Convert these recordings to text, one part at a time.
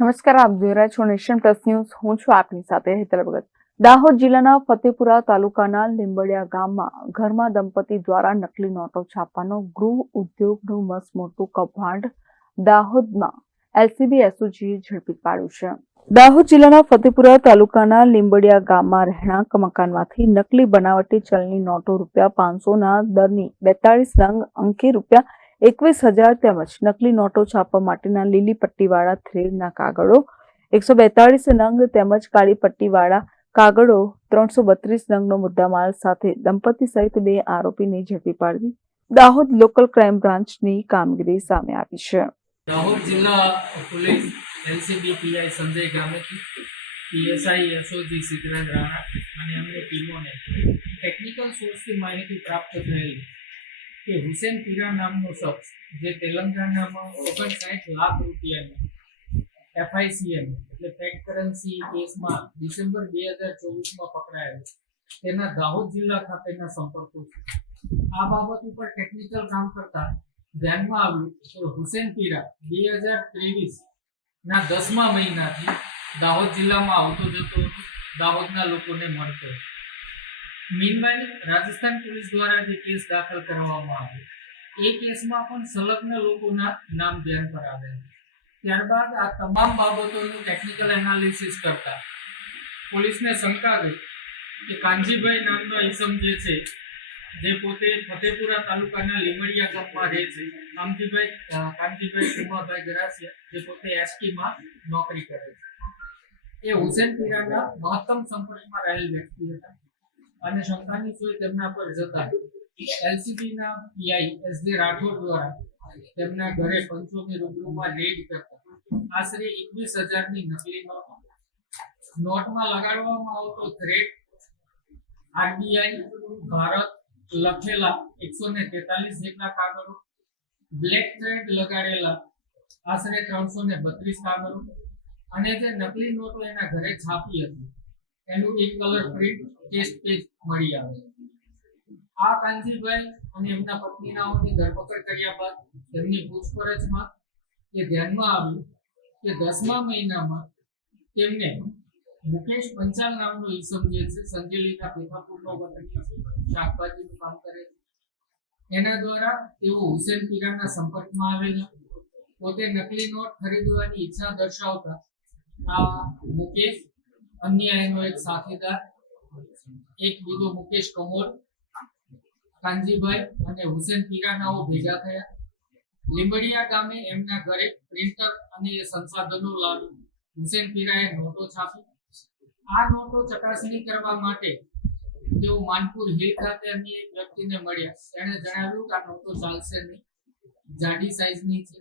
નમસ્કાર, આપ જોઈ રહ્યા છો નેશન પ્લસ ન્યૂઝ. હું છું આપની સાથે હેતલ ભગત. દાહોદ જિલ્લાના ફતેપુરા તાલુકાના લીંબડિયા ગામમાં ઘરમાં દંપતી દ્વારા નકલી નોટો છાપવાનો ગૃહ ઉદ્યોગનું મસ્ત મોટું કૌભાંડ દાહોદમાં એલસીબી, એસઓજીએ ઝડપી પાડ્યું છે. દાહોદ જિલ્લાના ફતેપુરા તાલુકાના લીંબડિયા ગામમાં રહેણાંક મકાનમાંથી નકલી બનાવટી ચલની નોટો રૂપિયા પાંચસોના દરની બેતાળીસ રંગ અંકે રૂપિયા એકવીસ હજાર તેમજ નકલી નોટો છાપવા માટેના લીલી પટ્ટીવાળા થ્રેડના કાગળો, એકસો બેતાળીસ નંગ તેમજ કાળી પટ્ટીવાળા કાગળો, ત્રણસો બત્રીસ નંગનો મુદ્દામાલ સાથે દંપતી સહિત બે આરોપીને ઝડપી પાડવી. દાહોદ લોકલ ક્રાઇમ બ્રાન્ચની કામગીરી સામે આવી છે. દાહોદ જિલ્લા પોલીસ એનસીબી પીઆઈ સંજય ગામેથી પીએસઆઈ એસઓજી સિદ્ધરાજ રાણા અને અન્ય ટીમોને ટેકનિકલ સોર્સથી માહિતી પ્રાપ્ત થયેલી કે હુસેન પીરા નામનો શખ્સ, જે તેલંગાણામાં ઓગણસાઠ લાખ રૂપિયાની એફઆઈસીએમ, એટલે ફેક કરન્સી કેસમાં ડિસેમ્બર બે હજાર ચોવીસમાં પકડાયેલો તેના દાહોદ જિલ્લા ખાતેના સંપર્કો છે. આ બાબત ઉપર ટેકનિકલ કામ કરતા ધ્યાનમાં આવ્યું તો હુસેન પીરા બે હજાર ત્રેવીસ ના દસમા મહિનાથી દાહોદ જિલ્લામાં આવતો જતો દાહોદના લોકોને મળતો. મીનવાઇલ રાજસ્થાન પોલીસ દ્વારા જે કેસ દાખલ કરવામાં આવ્યો, એ કેસમાં પણ સંલગ્ન લોકોના નામ ધ્યાન પર આવ્યા ત્યારબાદ આ તમામ બાબતોનું ટેકનિકલ એનાલિસિસ કરતા પોલીસને શંકા ગઈ કે કાનજીભાઈ નામનો ઇસમ જે છે, જે પોતે ફતેપુરા તાલુકાના લીમડિયા ગામમાં રહે છે. કામજીભાઈ કાનજીભાઈ કુમાભાઈ ગરાસિયા, જે પોતે એસટીમાં નોકરી કરે છે. એ હુસેન પીરાના મહત્તમ સંપર્કમાં રહેલ વ્યક્તિ હતા. અને શંકાની સોય તેમના પર જતા એલસીબી ના પીઆઈ એસ જે રાઠોડ દ્વારા તેમના ઘરે પંચોની રૂબરૂમાં રેડ કરતા. આશરે એકવીસ હજારની નકલી નોટ નોટમાં લગાડવામાં આવતો થ્રેટ આરબીઆઈ ભારત લખેલા એકસો ને તેતાલીસ જેટલા કાગળો. બ્લેક થ્રેડ લગાડેલા આશરે ત્રણસો ને બત્રીસ કાગળો. અને જે નકલી નોટો એના ઘરે છાપી હતી. એનું એક કલર પ્રિન્ટ ટેસ્ટ પેજ મળી આવે. આ કાંજીભાઈ અને એમના પત્નીનાઓની ધરપકડ કર્યા બાદ તેમની પૂછપરછમાં એ ધ્યાનમાં આવ્યું કે દસમા મહિનામાં તેમને મુકેશ પંચાલ નામનો ઈસમ જે છે સંજેલીના પેથાપુરનો વતની છે, શાકભાજીનું કામ કરે છે. એના દ્વારા તેઓ હુસેન પીરાના સંપર્કમાં આવેલા. પોતે નકલી નોટ ખરીદવાની ઈચ્છા દર્શાવતા આ મુકેશ અન્ય એનો એક સાથીદાર એક બીજો મુકેશ કમોર, કાનજીભાઈ અને હુસેન પીરાનાઓ ભેગા થયા. લીંબડિયા ગામે એમના ઘરે પ્રિન્ટર અને સંસાધનો લાવી હુસેન પીરાએ નોટો છાપી આ નોટો ચકાસણી કરવા માટે તેઓ માનપુર હિલ ખાતે અન્ય એક વ્યક્તિને મળ્યા. તેણે જણાવ્યું કે આ નોટો ચાલશે નહીં. જાડી સાઈઝની છે.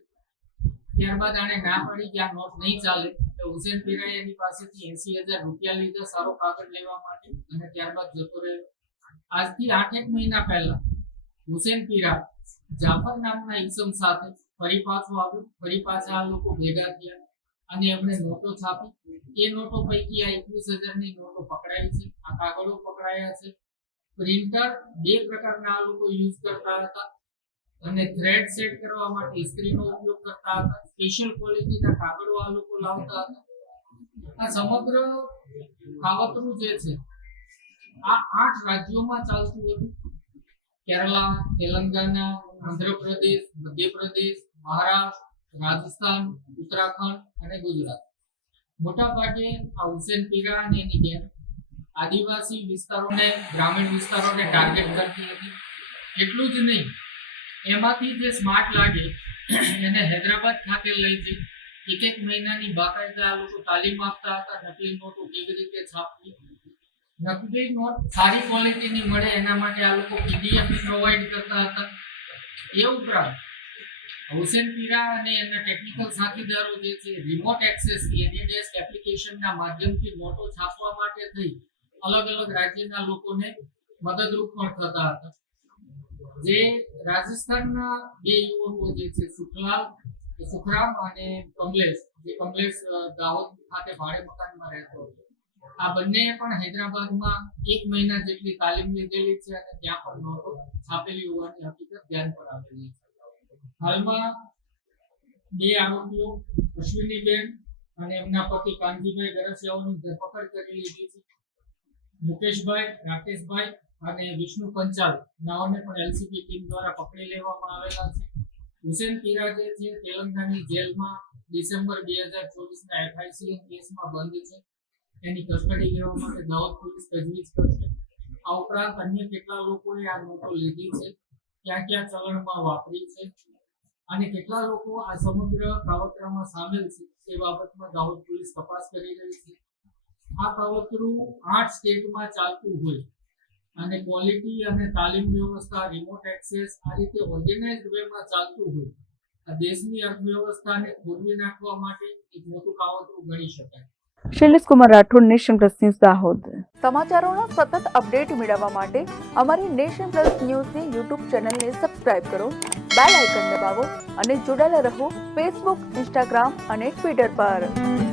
ત્યારબાદ આને ના પડી કે આ નોટ નહીં ચાલે. તો હુસેન પીરાએ એની પાસેથી એસી હજાર રૂપિયા લીધા, સારો કાગળ લેવા માટે, અને ત્યારબાદ જતો રહ્યો. આજથી આઠેક મહિના પહેલા હુસેન પીરા જાફર નામના ઈસમ સાથે ફરી પાછો આવ્યો. ફરી પાછા આ લોકો ભેગા થયા અને એમણે નોટો છાપી. એ નોટો પૈકી આ એકવીસ હજારની નોટો પકડાઈ છે. આ કાગળો પકડાયા છે. પ્રિન્ટર બે પ્રકારના આ લોકો યુઝ કરતા હતા. અને થ્રેડ સેટ કરવા માટે ઇસ્ત્રીનો ઉપયોગ કરતા હતા. સ્પેશિયલ ક્વોલિટીના કાગળો લોકો લાવતા હતા. આ સમગ્ર કાવતરું જે છે, આ આઠ રાજ્યોમાં ચાલતું હતું. કેરલા, તેલંગાના, આંધ્રપ્રદેશ, મધ્યપ્રદેશ, મહારાષ્ટ્ર, રાજસ્થાન, ઉત્તરાખંડ અને ગુજરાત. મોટા ભાગે આ હુસેન પીરા અને એની ગેમ આદિવાસી વિસ્તારોને, ગ્રામીણ વિસ્તારોને ટાર્ગેટ કરતી હતી. એટલું જ નહીં એમાંથી જે સ્માર્ટ લાગે, એને હૈદરાબાદ ખાતે લઈ જઈ. એક એક મહિનાની બાકાયદા લોકો તાલીમ આપતા હતા, નકલી નોટો કેવી રીતે છાપવી? નકલી નોટ સારી ક્વોલિટીની મળે એના માટે આ લોકો પીડીએફ પ્રોવાઈડ કરતા હતા. એ ઉપરાંત, હુસેન પીરા અને એના ટેકનિકલ સાથીદારો જે છે રિમોટ એક્સેસ એનએડીએસ એપ્લિકેશનના માધ્યમથી નોટો છાપવા માટે થઈ. અલગ અલગ રાજ્યના લોકોને મદદરૂપ પણ થતા હતા. જે રાજસ્થાનના બે યુવકો જે છે સુખલાલ સુખરામ અને કમલેશ, જે કમલેશ દાહોદ ખાતે ભાડે મકાનમાં રહેતો હતો. આ બંને પણ હૈદરાબાદમાં એક મહિના જેટલી તાલીમ લીધેલી છે અને ત્યાં પણ નોટો છાપેલી હોવાની હકીકત ધ્યાન પર આવેલી છે. હાલમાં બે આરોપીઓ, અશ્વિનીબેન અને એમના પતિ કાનજીભાઈ ગરસિયાઓની ધરપકડ કરી લીધી છે. મુકેશભાઈ, રાકેશભાઈ અને વિષ્ણુ પંચાલ, નાઓને પણ એલસીબી ટીમ દ્વારા પકડી લેવામાં આવેલા છે. હુસેન પીરા જે છે જેલમાં ડિસેમ્બર બે હજાર ચોવીસના એફઆઈસી કેસમાં બંધ છે, એની કસ્ટડી લેવા માટે દાહોદ પોલીસ તજવીજ કરશે. આ ઉપરાંત અન્ય કેટલા લોકોએ આ નોટો લીધી છે, ક્યાં ક્યાં ચલણમાં વાપરી છે, અને કેટલા લોકો આ સમગ્ર કાવતરામાં સામેલ છે તે બાબતમાં દાહોદ પોલીસ તપાસ કરી રહી છે. આ કાવતરું આઠ સ્ટેટમાં ચાલતું હોય. અને ક્વોલિટી અને તાલીમ વ્યવસ્થા રિમોટ એક્સેસ આ રીતે ઓર્ગેનાઇઝ વેમાં ચાલતું હોય. આ દેશની અર્થવ્યવસ્થાને ખોરવી નાખવા માટે એક મોટું કાવતરું ગણી શકાય. Shailesh Kumar Rathod nation plus news Dahod. સમાચારોના સતત અપડેટ મેળવવા માટે અમારી નેશન પ્લસ ન્યૂઝની યુટ્યુબ ચેનલને સબસ્ક્રાઇબ કરો બેલ આઇકન દબાવો અને જોડાયેલા રહો ફેસબુક ઇન્સ્ટાગ્રામ અને ટ્વિટર પર.